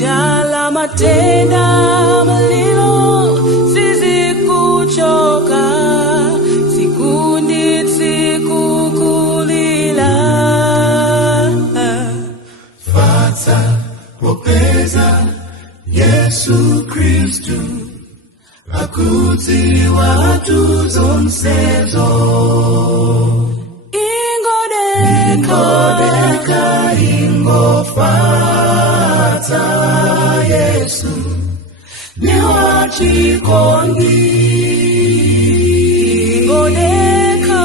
Jala matenda malilo sizikuchoka, sikundi sikukulila. Fata popeza Yesu Kristu akuti watu zonsezo. Ingodeka ingofata Yesu ni wachikondi. Ingodeka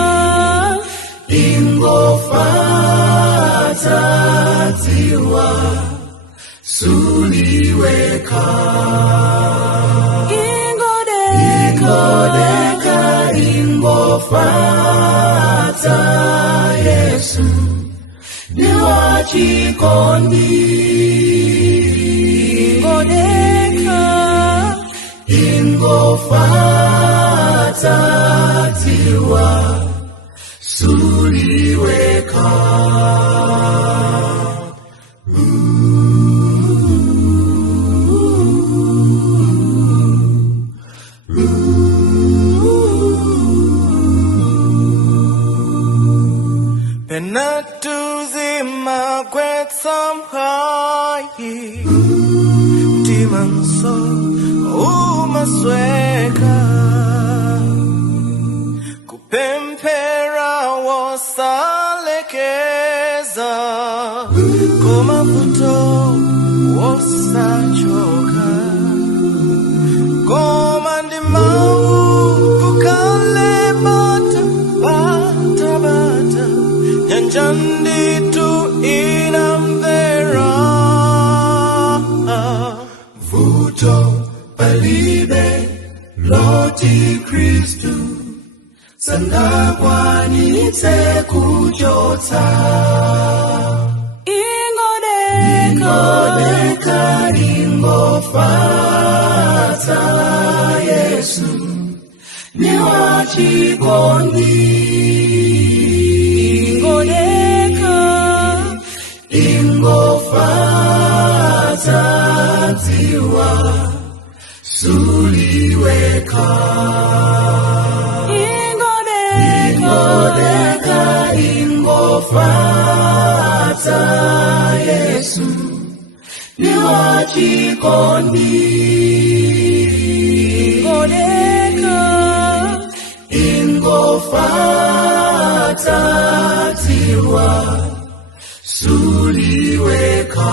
ingofata tiwa suliweka. Ingodeka ingofata Yesu ni wachikondi. Ingodeka ingofata tiwa suliweka. Penatuzima kwetsamhayi Timanso umasweka Kupempera wosalekeza Komavuto wosachoka Komandimau kukale bata Nyanjanditu inamvera. Vuto palibe loti Kristu sangakwanitse kuchotsa. Ingodeka ingofata Yesu ni wachikondi. Ingodeka ingofata tiwa suliweka. Ingodeka ingofata Yesu ni wachikondi. Ingodeka ingofata tiwa suliweka.